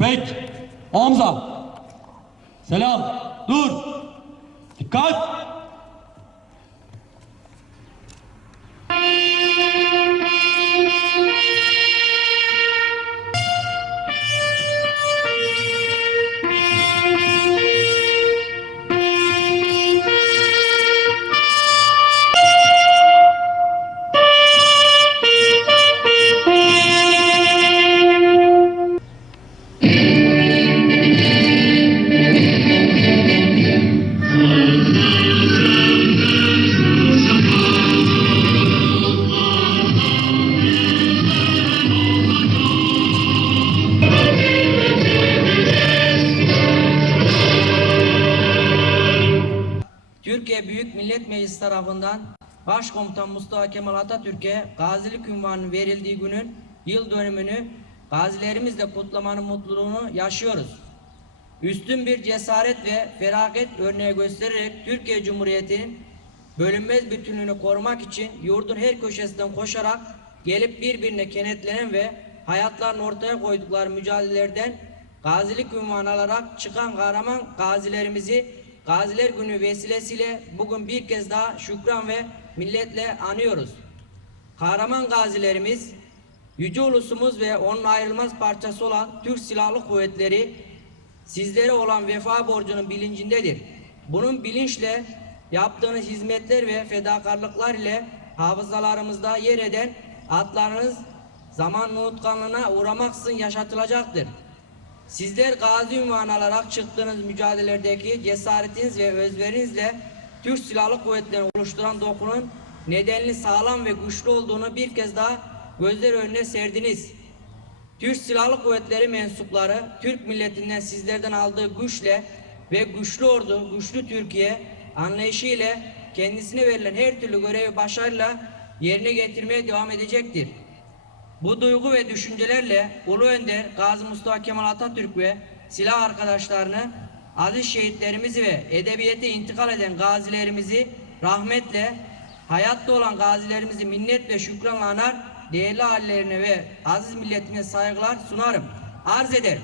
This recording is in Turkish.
Tüfek. Omza. Selam. Dur. Dikkat. Millet Meclisi tarafından Başkomutan Mustafa Kemal Atatürk'e gazilik ünvanı verildiği günün yıl dönümünü gazilerimizle kutlamanın mutluluğunu yaşıyoruz. Üstün bir cesaret ve feragat örneği göstererek Türkiye Cumhuriyeti'nin bölünmez bütünlüğünü korumak için yurdun her köşesinden koşarak gelip birbirine kenetlenen ve hayatlarını ortaya koydukları mücadelelerden gazilik ünvanı alarak çıkan kahraman gazilerimizi Gaziler Günü vesilesiyle bugün bir kez daha şükran ve milletle anıyoruz. Kahraman gazilerimiz, yüce ulusumuz ve onun ayrılmaz parçası olan Türk Silahlı Kuvvetleri sizlere olan vefa borcunun bilincindedir. Bunun bilinçle yaptığınız hizmetler ve fedakarlıklar ile hafızalarımızda yer eden adlarınız zaman unutkanlığına uğramaksızın yaşatılacaktır. Sizler gazi ünvanı alarak çıktığınız mücadelelerdeki cesaretiniz ve özverinizle Türk Silahlı Kuvvetleri'ni oluşturan dokunun nedenli sağlam ve güçlü olduğunu bir kez daha gözler önüne serdiniz. Türk Silahlı Kuvvetleri mensupları Türk milletinden sizlerden aldığı güçle ve güçlü ordu, güçlü Türkiye anlayışı ile kendisine verilen her türlü görevi başarıyla yerine getirmeye devam edecektir. Bu duygu ve düşüncelerle Ulu Önder Gazi Mustafa Kemal Atatürk ve silah arkadaşlarını, aziz şehitlerimizi ve edebiyete intikal eden gazilerimizi rahmetle, hayatta olan gazilerimizi minnet ve şükranla anar, değerli hallerine ve aziz milletine saygılar sunarım. Arz ederim.